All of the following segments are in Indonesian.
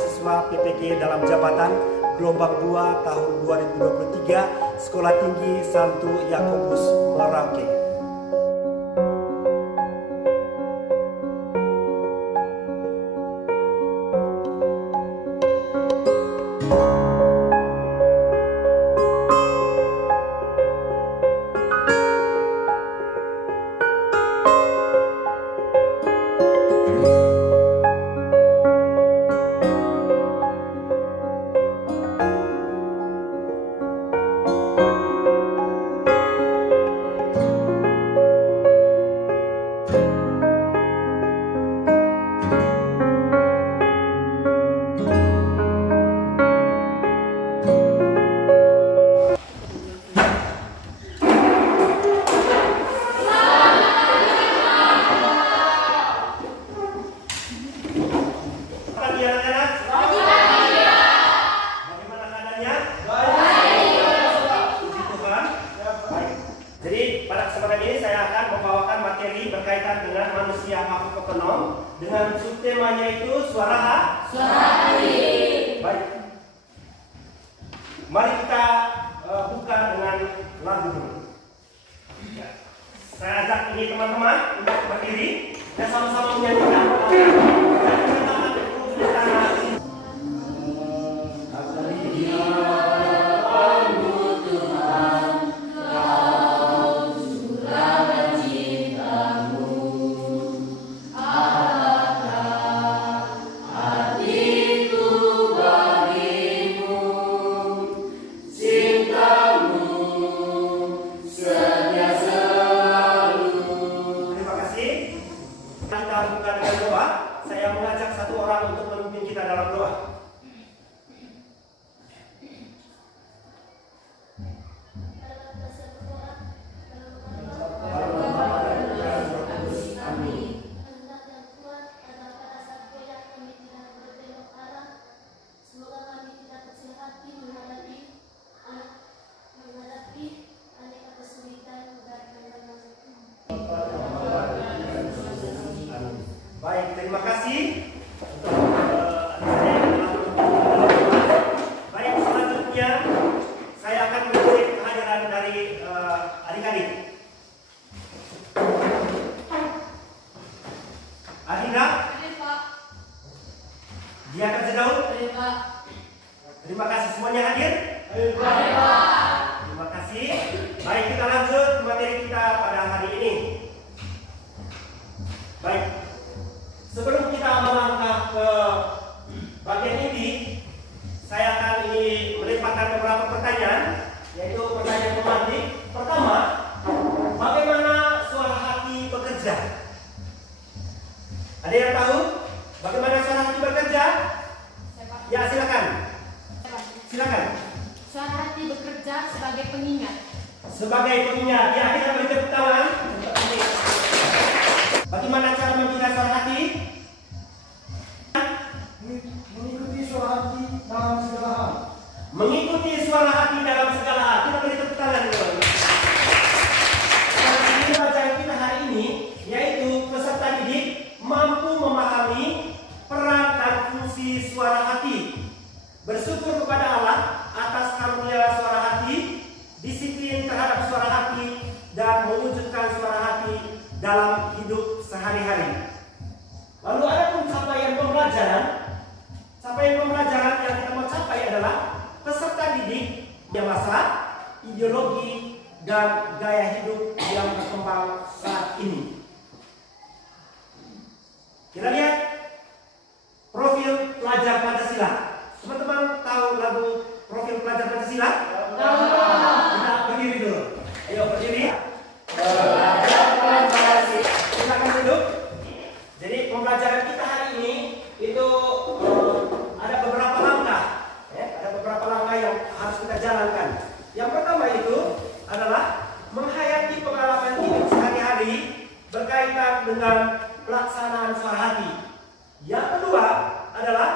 mahasiswa PPG dalam jabatan gelombang 2 tahun 2023 Sekolah Tinggi Santo Yakobus Merauke. Jadi pada kesempatan ini saya akan membawakan materi berkaitan dengan manusia makhluk otonom dengan subtemanya itu suara hati. Baik. Mari kita buka dengan lagu dulu. Saya ajak ini teman-teman untuk berdiri dan sama-sama menyanyikan. Kita buka dengan doa. Saya mengajak satu orang untuk memimpin kita dalam doa. Baik, terima kasih. Baik, selanjutnya saya akan mengecek kehadiran dari adik-adik. Adinda? Dia akan sedang? Terima kasih, semuanya hadir? Terima kasih. Baik, kita lanjut materi kita pada hari ini. Baik. Sebelum kita melangkah ke bagian ini, saya akan melemparkan beberapa pertanyaan, yaitu pertanyaan pemantik. Pertama, bagaimana suara hati bekerja? Ada yang tahu bagaimana suara hati bekerja? Ya, silakan. Silakan. Suara hati bekerja sebagai pengingat. Sebagai pengingat. Ya, kita beri tepuk tangan. Bagaimana cara membina suara hati? Mengikuti suara hati dalam segala hal. Mengikuti suara hati dalam segala hal. Kita beri tepuk tangan dulu. Ini bacaan kita hari ini, yaitu peserta didik mampu memahami peran dan fungsi suara hati. Bersyukur kepada Allah atas karunia suara hati, disiplin terhadap suara hati, dan mewujudkan suara hati dalam hidup sehari-hari. Lalu ada pun capaian pembelajaran. Capaian pembelajaran yang kita mau capai adalah peserta didik dewasa, ideologi, dan gaya hidup yang berkembang saat ini. Kita lihat profil pelajar Pancasila. Teman-teman tahu lagu profil pelajar Pancasila? Kita berdiri dulu. Ayo berdiri. Silakan duduk. Jadi pembelajaran kita hari ini itu ada beberapa langkah, ya, ada beberapa langkah yang harus kita jalankan. Yang pertama itu adalah menghayati pengalaman hidup sehari-hari berkaitan dengan pelaksanaan suara hati. Yang kedua adalah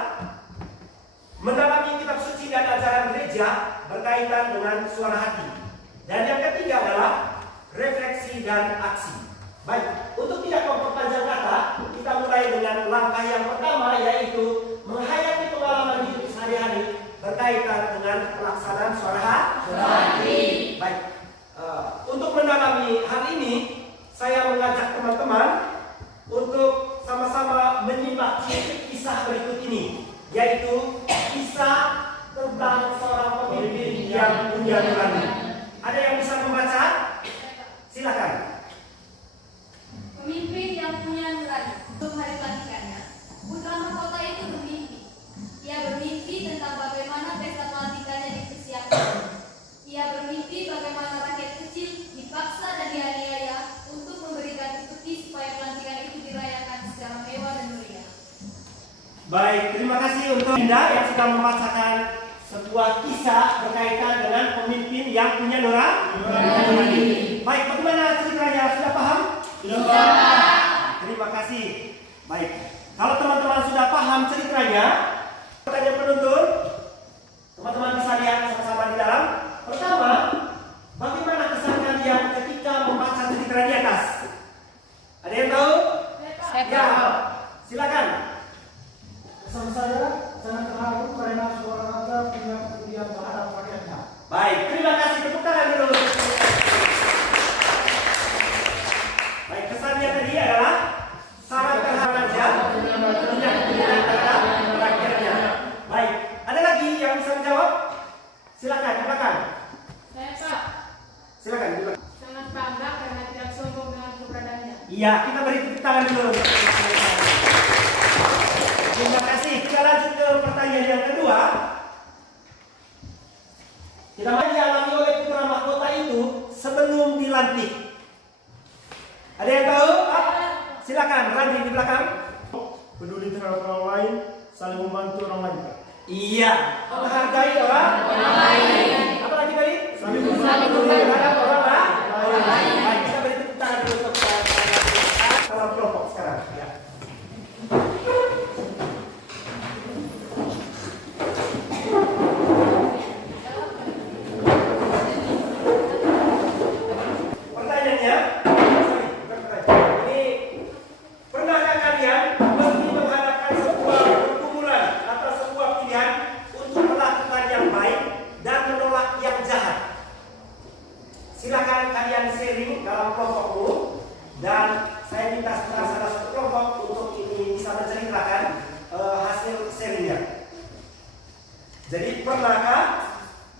berkaitan dengan pelaksanaan suara hati. Baik, untuk mendalami hal ini, saya mengajak teman-teman untuk sama-sama menyimak kisah berikut ini, yaitu kisah tentang seorang pemimpin yang punya nurani. Ada yang bisa membaca? Silakan. Pemimpin yang punya nurani. Untuk hari pelantikannya, putra mahkota itu bermimpi. Ia bermimpi tentang bagaimana pesta pelantikannya dipersiapkan. Ia bermimpi bagaimana rakyat kecil dipaksa dan dianiaya untuk memberikan peti supaya pelantikan itu dirayakan secara mewah dan meriah. Baik, terima kasih untuk Dinda yang sudah membacakan sebuah kisah berkaitan dengan pemimpin yang punya nurani. Baik, bagaimana ceritanya? Sudah paham? Sudah. Terima kasih. Baik, kalau teman-teman sudah paham ceritanya, pertanyaan penuntut, teman-teman bisa lihat sama-sama di dalam. Pertama, bagaimana kesan kalian ketika membaca cerita di atas? Ada yang tahu? Ya, silakan. Kesan saya sangat terharu karena suara raja punya kepedulian terhadap rakyatnya. Baik, terima kasih. Tepuk tangan dulu. Baik, kesannya tadi adalah sangat terharu raja punya kepedulian terhadap rakyatnya. Baik, ada lagi yang bisa menjawab? Silakan, silakan. Saya Pak, Silakan. sangat bangga karena tidak sombong dengan keberadaannya. Iya, kita beri tepuk tangan dulu. Terima kasih. Kita lanjut ke pertanyaan yang kedua. Kita dialami oleh putra mahkota itu sebelum dilantik. Ada yang tahu? Silakan, Randy di belakang. Peduli terhadap orang lain, saling membantu orang lain. Iya, menghargai orang lain. Apa lagi tadi? Saling Peduli terhadap orang lain. Baik, kita beri tepuk tangan dulu untuk dalam kelompok sekarang. Ya. Pertanyaannya, ini pernahkah kalian mesti menghadapkan sebuah pergumulan atau sebuah pilihan untuk melakukan yang baik dan menolak yang jahat? Silakan kalian sharing dalam kelompokmu dan saya minta salah satu kelompok untuk ini bisa menceritakan hasil sharingnya. Jadi pernahkah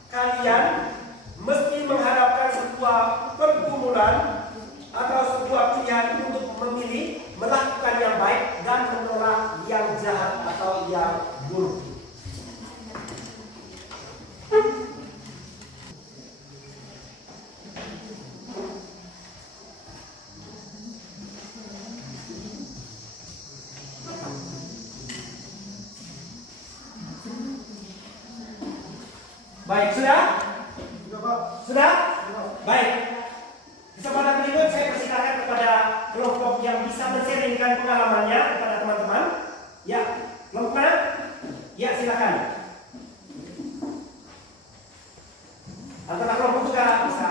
kalian mesti menghadapkan sebuah pergumulan atau sebuah pilihan untuk memilih melakukan yang baik dan menolak yang jahat atau yang buruk? Baik, sudah? Sudah? Baik. Kesempatan berikut saya persilakan kepada kelompok yang bisa men-sharingkan pengalamannya kepada teman-teman. Ya, kelompok mana? Ya, silakan. Antara kelompok juga bisa.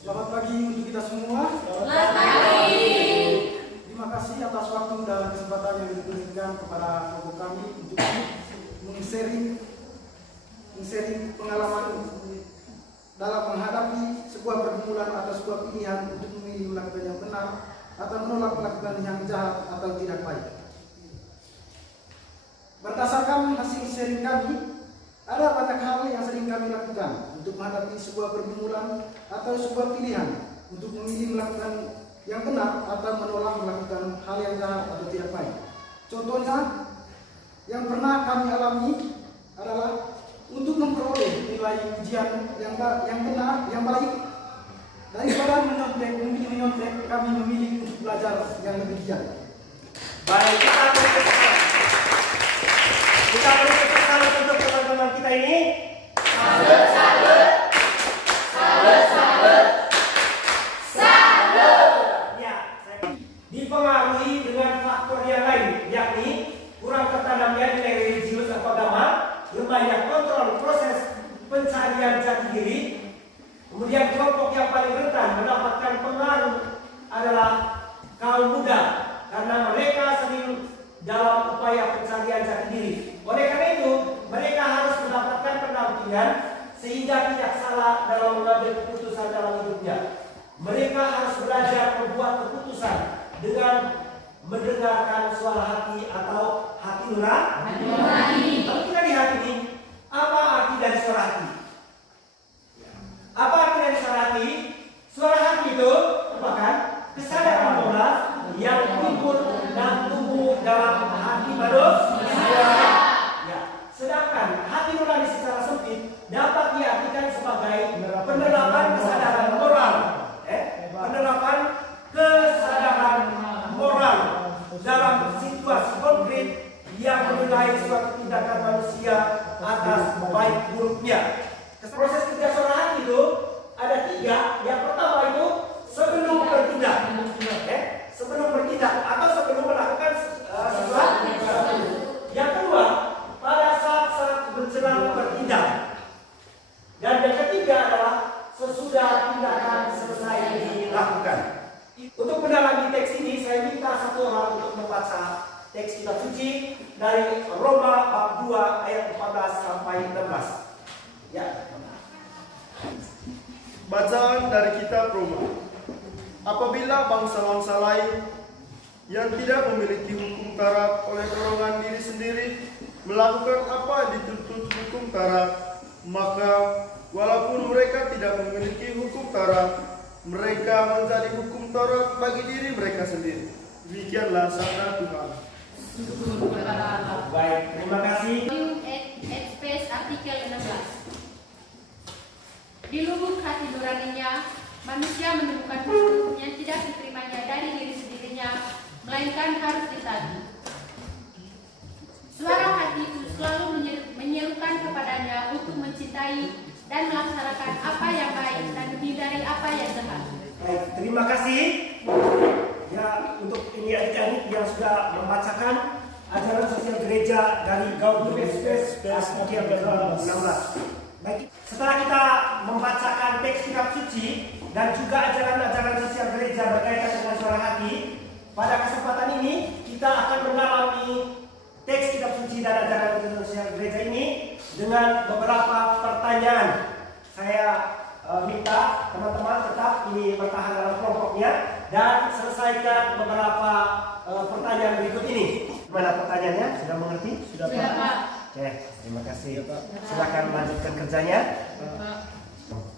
Selamat pagi untuk kita semua. Selamat pagi. Terima kasih atas waktu dan kesempatan yang diberikan kepada kelompok kami untuk men-sharing pengalaman dalam menghadapi sebuah pergumulan atau sebuah pilihan untuk memilih melakukan yang benar atau menolak melakukan yang jahat atau tidak baik. Berdasarkan hasil sharing kami, ada banyak hal yang sering kami lakukan untuk menghadapi sebuah pergumulan atau sebuah pilihan untuk memilih melakukan yang benar atau menolak melakukan hal yang jahat atau tidak baik. Contohnya, yang pernah kami alami adalah untuk memperoleh nilai ujian yang benar, yang baik, daripada menyontek, kami memilih untuk belajar yang lebih giat. Baik, kita beri tepuk tangan untuk teman-teman kita ini. Salut, salut. Salut, salut. Salut. Ya, dipengaruhi dengan faktor yang lain, yakni kurang tertanamnya nilai religius atau agama, lemahnya kontrol proses pencarian jati diri. Kemudian kelompok yang paling rentan mendapatkan pengaruh adalah kaum muda karena sehingga tidak salah dalam mengambil keputusan dalam hidupnya. Mereka harus belajar membuat keputusan dengan mendengarkan suara hati atau hati nurani. Kalau kita lihat ini, apa arti dari suara hati? Apa arti dari suara hati? Suara hati itu merupakan kesadaran moral yang timbul dan tumbuh dalam hati manusia. Ya. Sedangkan hati nurani secara sempit dapat diartikan sebagai penerapan kesadaran moral. Penerapan kesadaran moral dalam situasi konkret yang menilai suatu tindakan manusia atas baik buruknya. Proses kerja suara hati itu ada 3. Yang pertama itu sebelum bertindak, sebelum bertindak atau sebelum melakukan sesuatu. Yang kedua pada saat menjelang bertindak. Dan yang ketiga adalah sesudah tindakan selesai dilakukan. Untuk mendalami teks ini, saya minta satu orang untuk membaca teks kitab suci dari Roma bab 2 ayat 14 sampai 16. Ya. Bacaan dari kitab Roma. Apabila bangsa-bangsa lain yang tidak memiliki hukum Taurat oleh dorongan diri sendiri melakukan apa yang dituntut hukum Taurat, maka walaupun mereka tidak memiliki hukum Taurat, mereka menjadi hukum Taurat bagi diri mereka sendiri. Demikianlah sabda Tuhan. Baik, terima kasih. Space artikel 16. Di lubuk hati nuraninya, manusia menemukan hukum yang tidak diterimanya dari diri sendirinya, melainkan harus ditagih. Suara hati itu selalu menyerukan kepadanya untuk mencintai dan melaksanakan apa yang baik dan menghindari apa yang jahat. Baik, terima kasih. Ya, untuk ini adik-adik yang sudah membacakan ajaran sosial gereja dari Gaudium et Spes artikel 16. Baik, setelah kita membacakan teks kitab suci dan juga ajaran-ajaran sosial gereja berkaitan dengan suara hati, pada kesempatan ini kita akan mendalami teks kitab suci dan ajaran sosial gereja ini dengan beberapa pertanyaan. Saya minta teman-teman tetap ini bertahan dalam kelompoknya dan selesaikan beberapa pertanyaan berikut ini. Mana pertanyaannya? Sudah mengerti? Sudah Pak? Oke, terima kasih. Silakan lanjutkan kerjanya.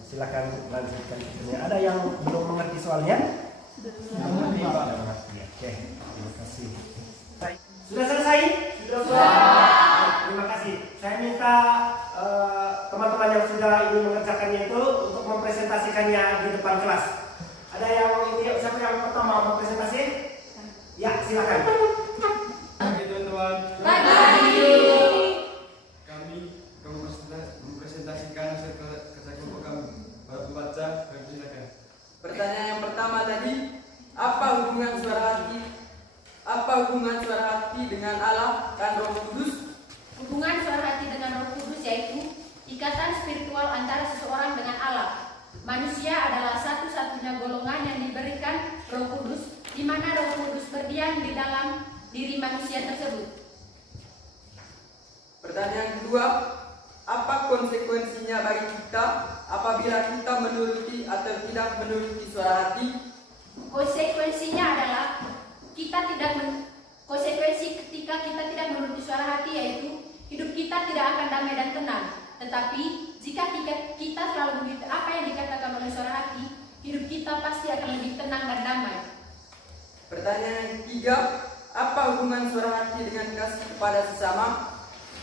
Silakan lanjutkan kerjanya. Ada yang belum mengerti soalnya? Sudah mengerti, Pak. Oke, terima kasih. Sudah selesai? Sudah. Terima kasih. Saya minta teman-teman yang sudah ini mengerjakannya itu untuk mempresentasikannya di depan kelas. Ada yang ini, siapa yang pertama mempresentasi? Ya, silakan. Pagi teman-teman. Pagi. Kami akan mempresentasikan hasil kerja kelompok kami. Para pembaca, kami silakan. Pertanyaan yang pertama tadi, apa hubungan suara hati? Apa hubungan suara hati dengan Allah dan Roh Kudus? Hubungan suara hati dengan Roh Kudus yaitu ikatan spiritual antara seseorang dengan Allah. Manusia adalah satu-satunya golongan yang diberikan Roh Kudus, di mana Roh Kudus berdiam di dalam diri manusia tersebut. Pertanyaan kedua, apa konsekuensinya bagi kita apabila kita menuruti atau tidak menuruti suara hati? Konsekuensinya adalah konsekuensi ketika kita tidak menuruti suara hati yaitu hidup kita tidak akan damai dan tenang. Tetapi jika kita selalu mengikuti apa yang dikatakan oleh suara hati, hidup kita pasti akan lebih tenang dan damai. Pertanyaan yang ketiga, apa hubungan suara hati dengan kasih kepada sesama?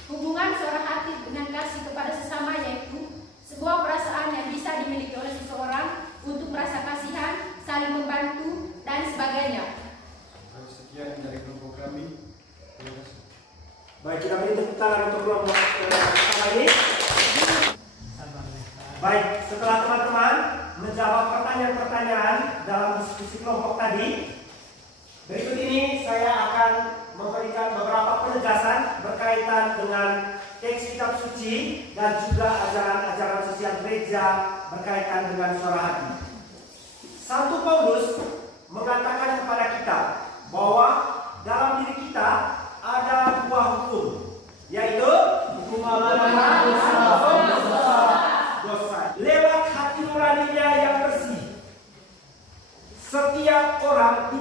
Hubungan suara hati dengan kasih kepada sesama yaitu sebuah perasaan yang bisa dimiliki oleh seseorang untuk merasa kasihan, saling membantu, dan sebagainya. Sekian dari kelompok kami. Terima kasih. Baik, kita beri tepuk tangan untuk kelompok pertama ini. Baik, setelah teman-teman menjawab pertanyaan-pertanyaan dalam diskusi kelompok tadi, berikut ini saya akan memberikan beberapa penegasan berkaitan dengan teks kitab suci dan juga ajaran-ajaran sosial gereja berkaitan dengan suara hati. Santo Paulus mengatakan kepada kita bahwa dalam diri kita ada dua hukum, yaitu hukum Allah dan dosa.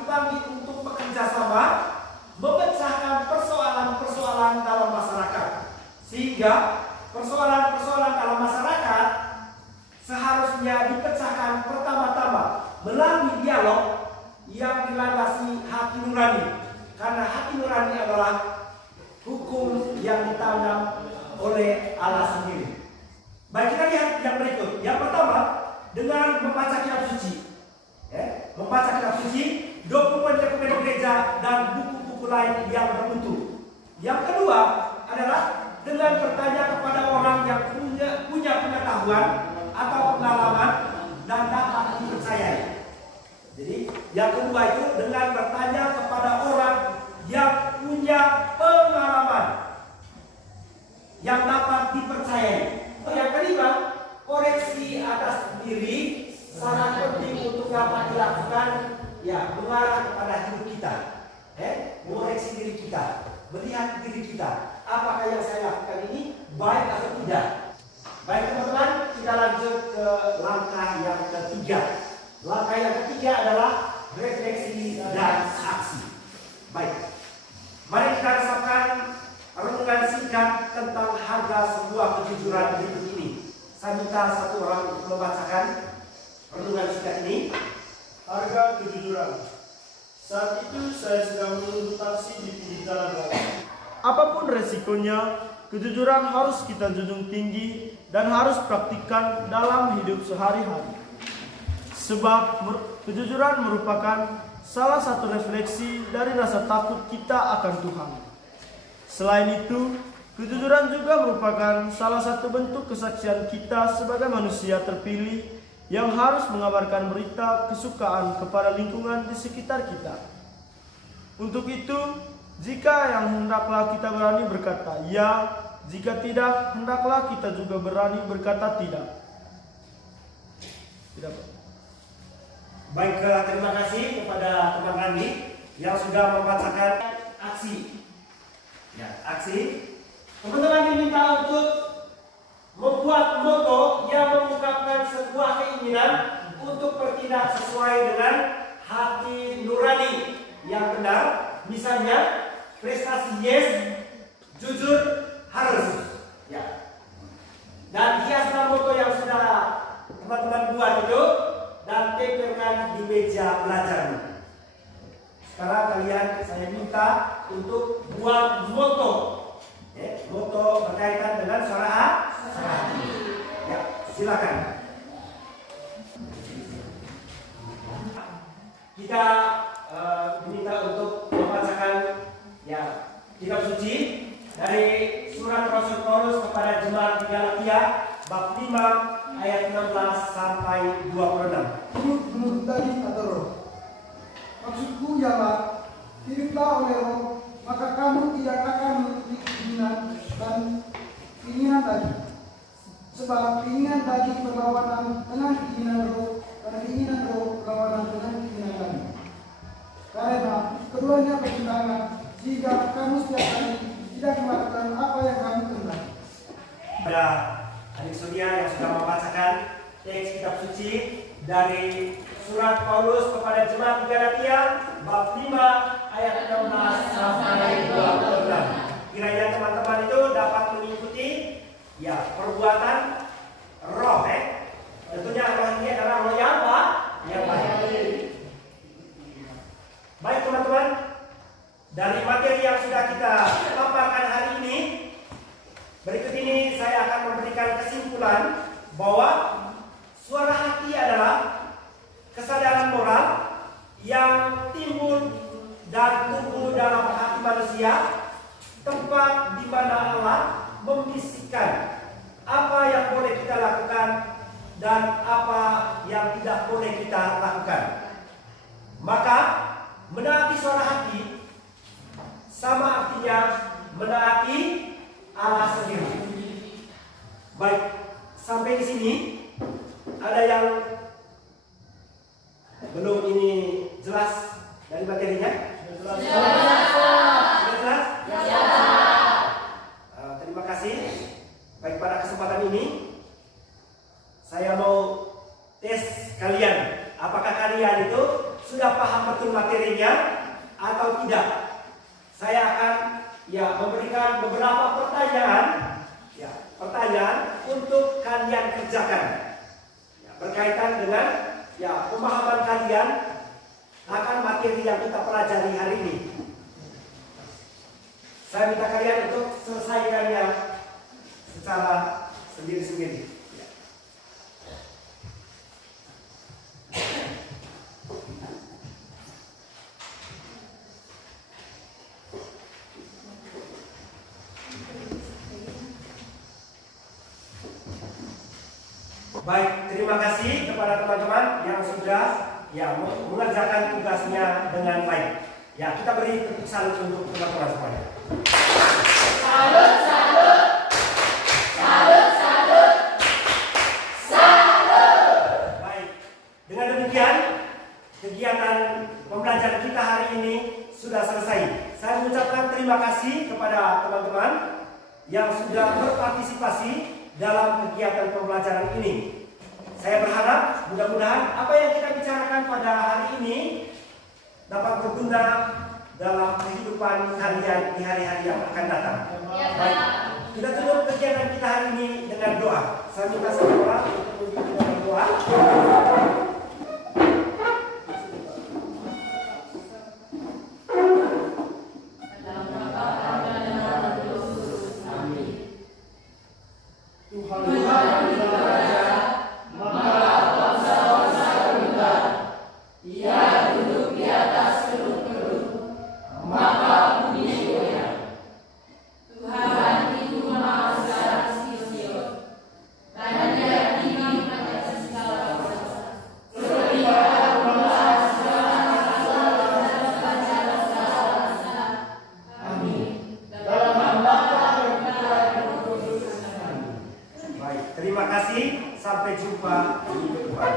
dipanggil untuk bekerja sama memecahkan persoalan-persoalan dalam masyarakat, sehingga persoalan-persoalan dalam masyarakat seharusnya dipecahkan pertama-tama melalui dialog yang dilandasi hati nurani, karena hati nurani adalah hukum yang ditanam oleh Allah sendiri. Baik, kita lihat yang berikut. Yang pertama, dengan membaca kitab suci, membaca kitab suci, dokumen-dokumen gereja dan buku-buku lain yang bermutu. Yang kedua adalah dengan bertanya kepada orang yang punya pengetahuan atau pengalaman dan dapat dipercayai. Jadi yang kedua itu dengan bertanya kepada orang yang punya pengalaman yang dapat dipercayai. Yang kelima, koreksi atas diri sangat penting untuk dapat dilakukan, ya, mengarah kepada hidup kita. Mengoreksi diri kita, melihat diri kita, apakah yang saya lakukan ini baik atau tidak. Baik teman-teman, kita lanjut ke langkah yang ketiga. Langkah yang ketiga adalah refleksi dan aksi. Baik, mari kita rasakan renungan singkat tentang harga sebuah kejujuran berikut ini. Saya minta satu orang untuk membacakan renungan singkat ini. Harga kejujuran. Saat itu saya sedang menunggu taksi di pinggir jalan raya. Apapun resikonya, kejujuran harus kita junjung tinggi dan harus praktikkan dalam hidup sehari-hari. Sebab kejujuran merupakan salah satu refleksi dari rasa takut kita akan Tuhan. Selain itu, kejujuran juga merupakan salah satu bentuk kesaksian kita sebagai manusia terpilih yang harus mengabarkan berita kesukaan kepada lingkungan di sekitar kita. Untuk itu, jika yang hendaklah kita berani berkata ya, jika tidak, hendaklah kita juga berani berkata tidak. Tidak, Pak. Baik, terima kasih kepada teman Randi yang sudah membacakan aksi. Ya, aksi. Teman-teman diminta untuk membuat moto yang mengungkapkan sebuah keinginan untuk bertindak sesuai dengan hati nurani yang benar. Misalnya, prestasi yes, jujur harus. Ya. Dan hiaslah moto yang sudah teman-teman buat itu dan tempelkan di meja belajarmu. Sekarang kalian saya minta untuk buat moto. Moto berkaitan dengan suara hati. Ya, silakan. Kita diminta untuk membacakan, ya, kitab suci dari surat Rasul Paulus kepada jemaat di Galatia bab 5 ayat 16 sampai 26. Menurut tadi atau roh. Maksudku ialah, hiduplah oleh roh, maka kamu tidak akan memiliki keinginan dan keinginan tadi. Sebab keinginan tadi berlawanan dengan keinginan roh, dan keinginan roh berlawanan dengan keinginan tadi. Karena keduanya bertentangan jika kamu setiap hari tidak melakukan apa yang kamu kehendaki. Pada adik Surya yang sudah membacakan teks kitab suci dari surat Paulus kepada jemaat di Galatia bab 5 ayat 16 sampai 26. Kiranya teman-teman itu dapat mengikuti, ya, perbuatan roh. Tentunya roh ini adalah roh yang apa? Yang baik. Baik teman-teman, dari materi yang sudah kita paparkan hari ini, berikut ini saya akan memberikan kesimpulan bahwa suara hati adalah kesadaran moral yang timbul dan tumbuh dalam hati manusia, tempat di mana Allah membisikkan apa yang boleh kita lakukan dan apa yang tidak boleh kita lakukan. Maka menaati suara hati sama artinya menaati Allah sendiri. Baik, sampai di sini ada yang belum ini jelas dari materinya? Sudah jelas? Terima kasih. Baik, pada kesempatan ini saya mau tes kalian. Apakah kalian itu sudah sudah paham betul materinya atau tidak? Saya akan memberikan beberapa pertanyaan untuk kalian kerjakan berkaitan dengan pemahaman kalian akan materi yang kita pelajari hari ini. Saya minta kalian untuk selesaikannya secara sendiri-sendiri. Baik, terima kasih kepada teman-teman yang sudah mengerjakan tugasnya dengan baik. Ya, kita beri tepuk salut untuk teman-teman semuanya. Salut, salut. Salut, salut. Salut. Baik, dengan demikian kegiatan pembelajaran kita hari ini sudah selesai. Saya mengucapkan terima kasih kepada teman-teman yang sudah berpartisipasi dalam kegiatan pembelajaran ini. Saya berharap mudah-mudahan apa yang kita bicarakan pada hari ini dapat berguna dalam kehidupan kalian di hari-hari yang akan datang. Baik, kita tutup kegiatan kita hari ini dengan doa. Saya minta semua untuk menuju dengan doa. Terima kasih, sampai jumpa minggu depan.